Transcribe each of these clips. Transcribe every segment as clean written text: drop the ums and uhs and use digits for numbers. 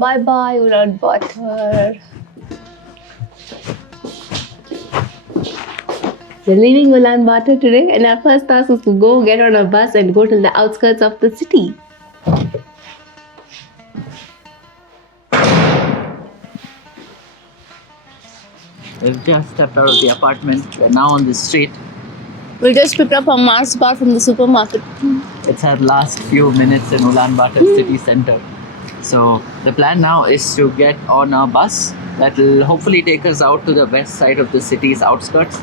Bye bye, Ulaanbaatar. We're leaving Ulaanbaatar today, and our first task is to go get on a bus and go to the outskirts of the city. We've just stepped out of the apartment. We're now on the street. We just picked up a Mars bar from the supermarket. It's our last few minutes in Ulaanbaatar city center. So the plan now is to get on a bus that will hopefully take us out to the west side of the city's outskirts,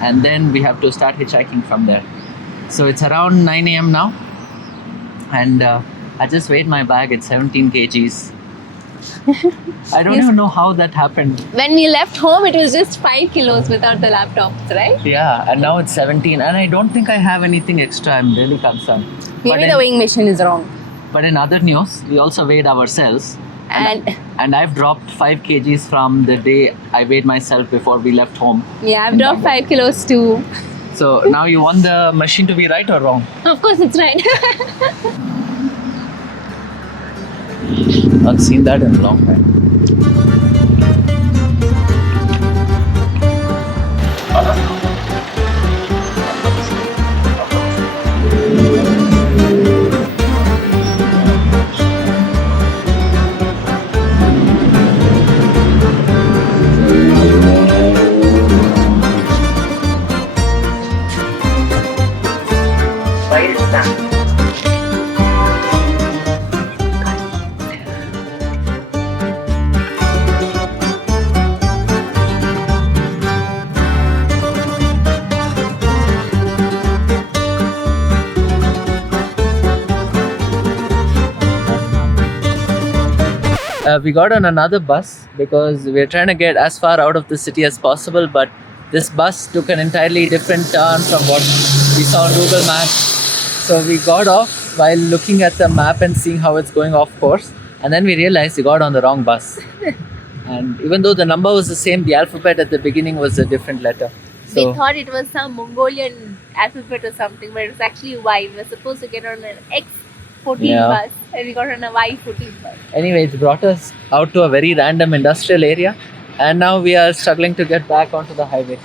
and then we have to start hitchhiking from there. So it's around 9 a.m. now, and I just weighed my bag at 17 kgs. I don't even know how that happened. When we left home, it was just 5 kilos without the laptops, right? Yeah, and now it's 17, and I don't think I have anything extra. I'm really concerned. Maybe the weighing machine is wrong. But in other news, we also weighed ourselves. And I've dropped 5 kgs from the day I weighed myself before we left home. Yeah, I've dropped 5 kilos too. So now you want the machine to be right or wrong? Of course, it's right. Not seen that in a long time. We got on another bus because we're trying to get as far out of the city as possible, but this bus took an entirely different turn from what we saw on Google Maps. So we got off while looking at the map and seeing how it's going off course, and then we realized we got on the wrong bus. And even though the number was the same, the alphabet at the beginning was a different letter. We thought it was some Mongolian alphabet or something, but it was actually Y. We were supposed to get on an X14 bus, and we got on a Y14 bus. Anyway, it brought us out to a very random industrial area, and now we are struggling to get back onto the highway.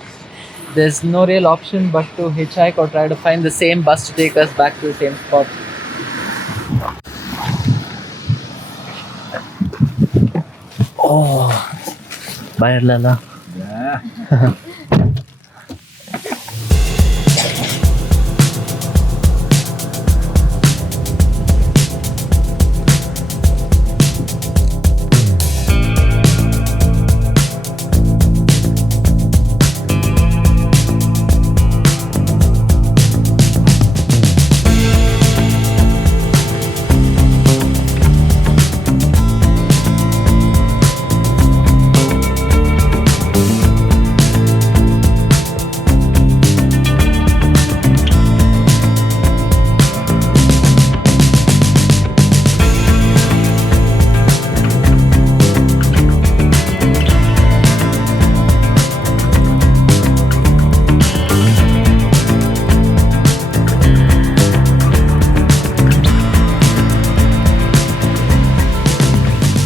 There's no real option but to hitchhike or try to find the same bus to take us back to the same spot. Oh, bye Lala. Yeah.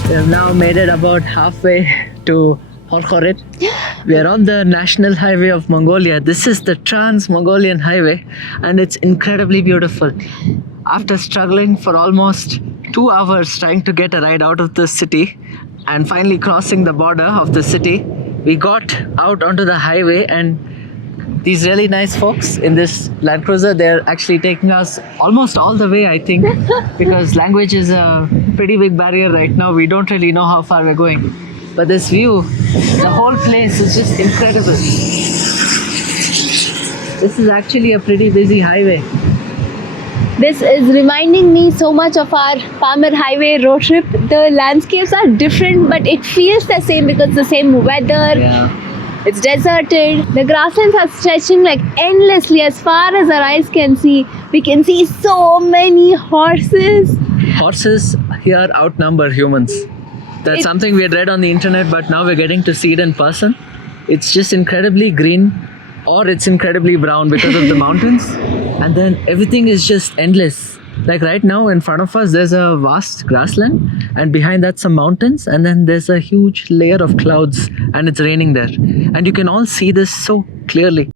We have now made it about halfway to Kharkhorin. We are on the national highway of Mongolia. This is the Trans-Mongolian highway, and it's incredibly beautiful. After struggling for almost 2 hours trying to get a ride out of the city and finally crossing the border of the city, we got out onto the highway, and these really nice folks in this Land Cruiser, they're actually taking us almost all the way, I think, because language is a pretty big barrier right now. We don't really know how far we're going. But this view, the whole place is just incredible. This is actually a pretty busy highway. This is reminding me so much of our Palmer Highway road trip. The landscapes are different, but it feels the same because it's the same weather. Yeah. It's deserted. The grasslands are stretching like endlessly as far as our eyes can see. We can see so many horses. Horses here outnumber humans. That's something we had read on the internet, but now we're getting to see it in person. It's just incredibly green, or it's incredibly brown because of the mountains. And then everything is just endless. Like right now in front of us, there's a vast grassland, and behind that some mountains, and then there's a huge layer of clouds, and it's raining there. And you can all see this so clearly.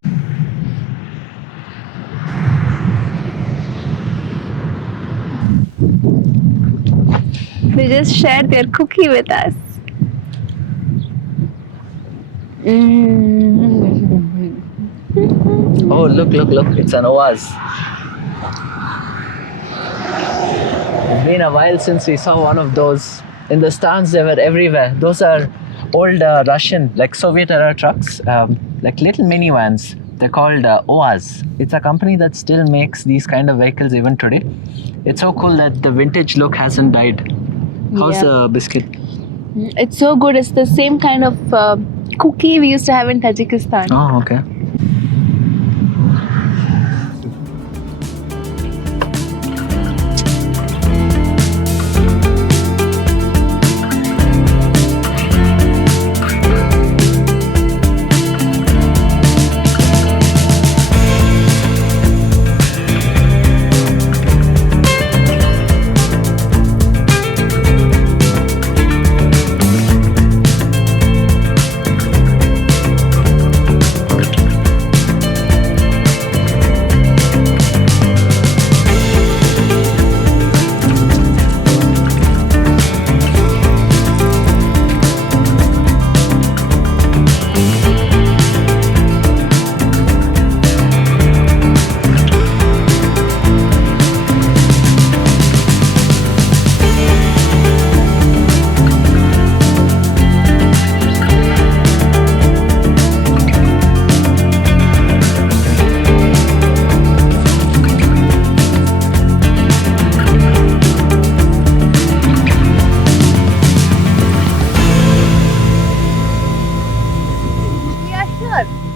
They just shared their cookie with us. Oh, look, it's an oaz. It's been a while since we saw one of those. In the stands, they were everywhere. Those are old Russian, like Soviet era trucks, like little minivans. They're called oaz. It's a company that still makes these kind of vehicles even today. It's so cool that the vintage look hasn't died. How's the biscuit? It's so good. It's the same kind of cookie we used to have in Tajikistan. Oh, okay.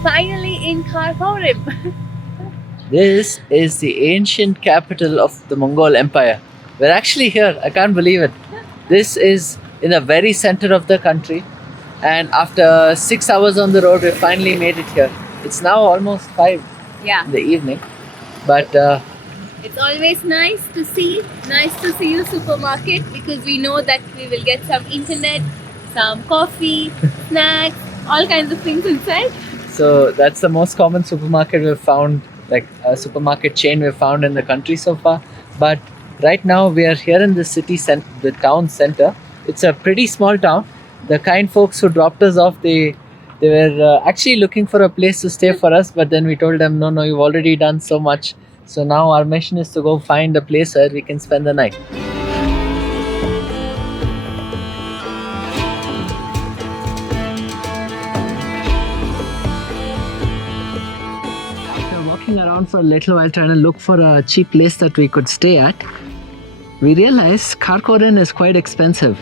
Finally in Kharkhorin. This is the ancient capital of the Mongol Empire. We're actually here. I can't believe it. This is in the very center of the country. And after 6 hours on the road, we finally made it here. It's now almost 5 in the evening. But It's always nice to see you supermarket, because we know that we will get some internet, some coffee, snacks, all kinds of things inside. so that's the most common supermarket we've found, like a supermarket chain we've found in the country so far. But right now we are here in the the town center. It's a pretty small town. The kind folks who dropped us off, they were actually looking for a place to stay for us, but then we told them, no, you've already done so much. So now our mission is to go find a place where we can spend the night. After walking around for a little while trying to look for a cheap place that we could stay at, we realized Kharkhorin is quite expensive.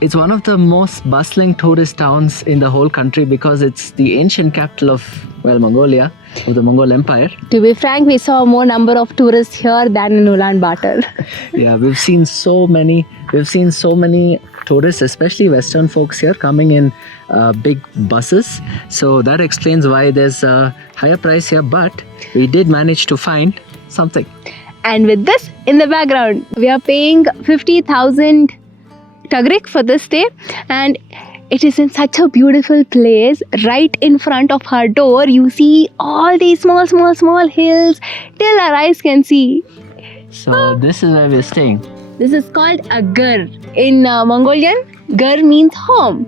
It's one of the most bustling tourist towns in the whole country because it's the ancient capital of, Mongolia, of the Mongol Empire. To be frank, we saw more number of tourists here than in Ulaanbaatar. Yeah, we've seen so many tourists, especially Western folks here, coming in big buses. So that explains why there's a higher price here, but we did manage to find something. And with this in the background, we are paying 50,000 Tagrik for this day, and it is in such a beautiful place. Right in front of our door, you see all these small hills till our eyes can see. So this is where we're staying. This is called a gur. In Mongolian, gur means home.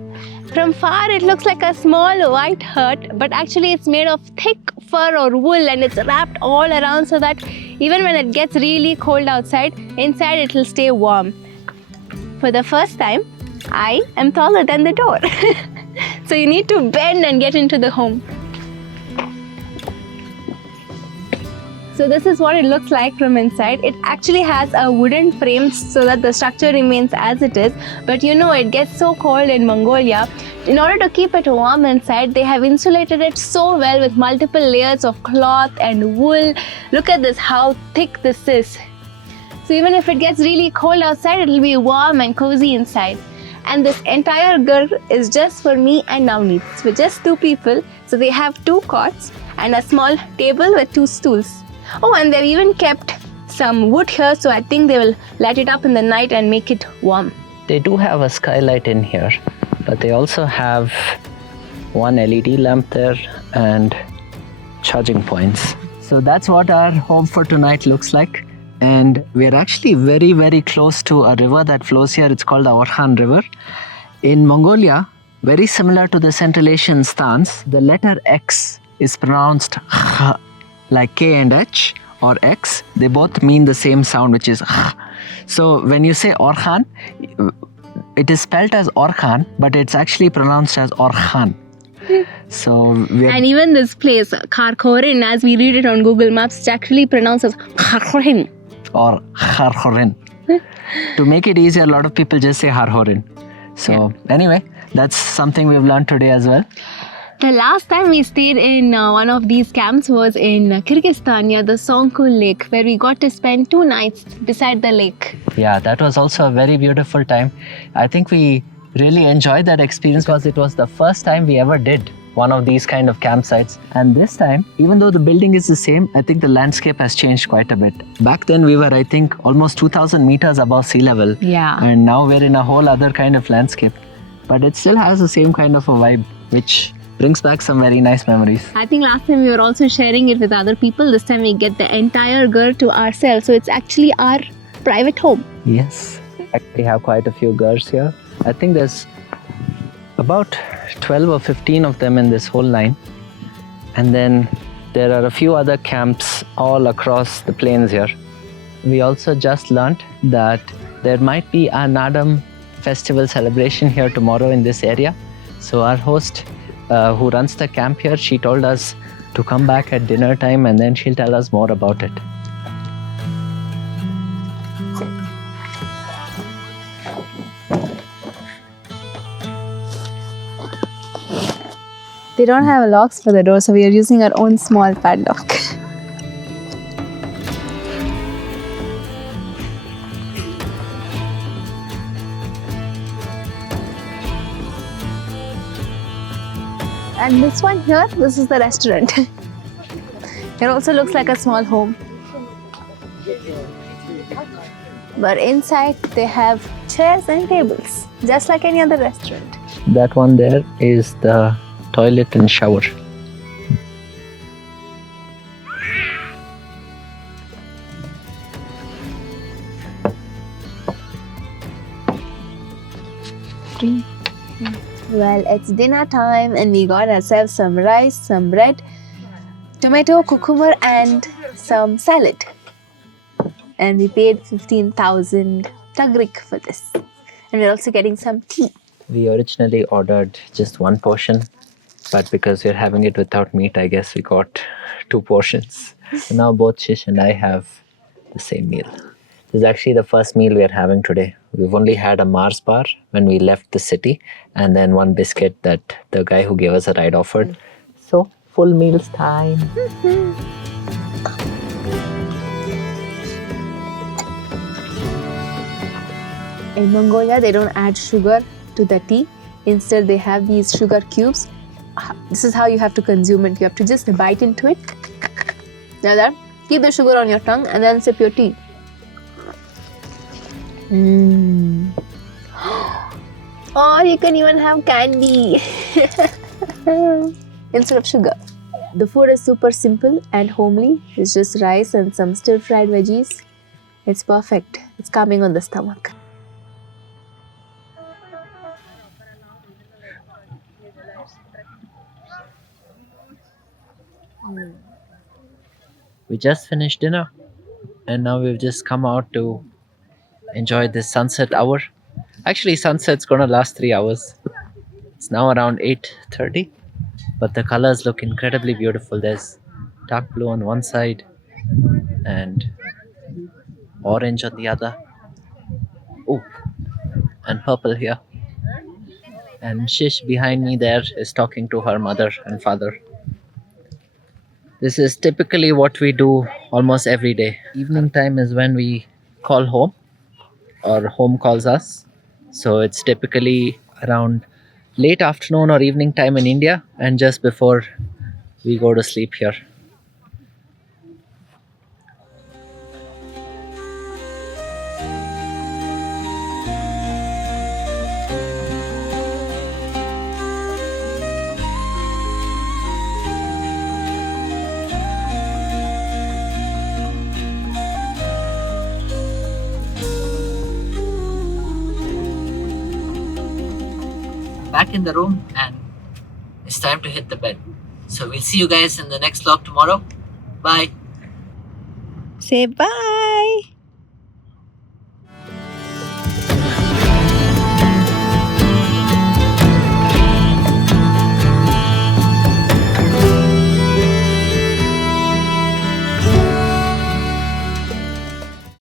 From far it looks like a small white hut, but actually it's made of thick fur or wool, and it's wrapped all around so that even when it gets really cold outside, inside it will stay warm. For the first time, I am taller than the door. So you need to bend and get into the home. So this is what it looks like from inside. It actually has a wooden frame so that the structure remains as it is. But you know, it gets so cold in Mongolia. In order to keep it warm inside, they have insulated it so well with multiple layers of cloth and wool. Look at this, how thick this is. So even if it gets really cold outside, it will be warm and cozy inside. And this entire gur is just for me and Navneet. It's for just 2 people. So they have 2 cots and a small table with 2 stools. Oh, and they've even kept some wood here, so I think they will light it up in the night and make it warm. They do have a skylight in here, but they also have one LED lamp there and charging points. So that's what our home for tonight looks like. And we're actually very, very close to a river that flows here. It's called the Orkhan River. In Mongolia, very similar to the Central Asian stance, the letter X is pronounced like K and H or X. They both mean the same sound, which is So when you say Orkhan, it is spelled as Orkhan, but it's actually pronounced as Orkhan. So and even this place, Kharkhorin, as we read it on Google Maps, it's actually pronounced as Kharkhorin. Or Kharkhorin. To make it easier, a lot of people just say Kharkhorin. So anyway, that's something we've learned today as well. The last time we stayed in one of these camps was in Kyrgyzstan near the Songkul Lake, where we got to spend 2 nights beside the lake. Yeah, that was also a very beautiful time. I think we really enjoyed that experience because it was the first time we ever did one of these kind of campsites. And this time, even though the building is the same, I think the landscape has changed quite a bit. Back then we were, I think, almost 2,000 meters above sea level. Yeah. And now we're in a whole other kind of landscape. But it still has the same kind of a vibe, which brings back some very nice memories. I think last time we were also sharing it with other people. This time we get the entire gur to ourselves. So it's actually our private home. Yes. We have quite a few gurs here. I think there's about 12 or 15 of them in this whole line. And then there are a few other camps all across the plains here. We also just learnt that there might be a Nadam festival celebration here tomorrow in this area. So our host who runs the camp here, she told us to come back at dinner time and then she'll tell us more about it. They don't have locks for the door, so we are using our own small padlock. And this one here, this is the restaurant. It also looks like a small home. But inside they have chairs and tables, just like any other restaurant. That one there is the toilet and shower. Well, it's dinner time and we got ourselves some rice, some bread, tomato, cucumber and some salad. And we paid 15,000 tagrik for this. And we're also getting some tea. We originally ordered just one portion, but because we're having it without meat, I guess we got 2 portions. So now both Shish and I have the same meal. This is actually the first meal we're having today. We've only had a Mars bar when we left the city and then one biscuit that the guy who gave us a ride offered. So, full meals time. In Mongolia, they don't add sugar to the tea. Instead, they have these sugar cubes. This is how you have to consume it. You have to just bite into it. Like that. Keep the sugar on your tongue and then sip your tea. Or you can even have candy instead of sugar. The food is super simple and homely. It's just rice and some stir-fried veggies. It's perfect. It's calming on the stomach. We just finished dinner and now we've just come out to enjoy this sunset hour. Actually, sunset's gonna last 3 hours. It's now around 8:30, but the colors look incredibly beautiful. There's dark blue on one side and orange on the other. Oh, and purple here. And Shish behind me there is talking to her mother and father. This is typically what we do almost every day. Evening time is when we call home or home calls us. So it's typically around late afternoon or evening time in India and just before we go to sleep here. back in the room and it's time to hit the bed. So we'll see you guys in the next vlog tomorrow. Bye. Say bye.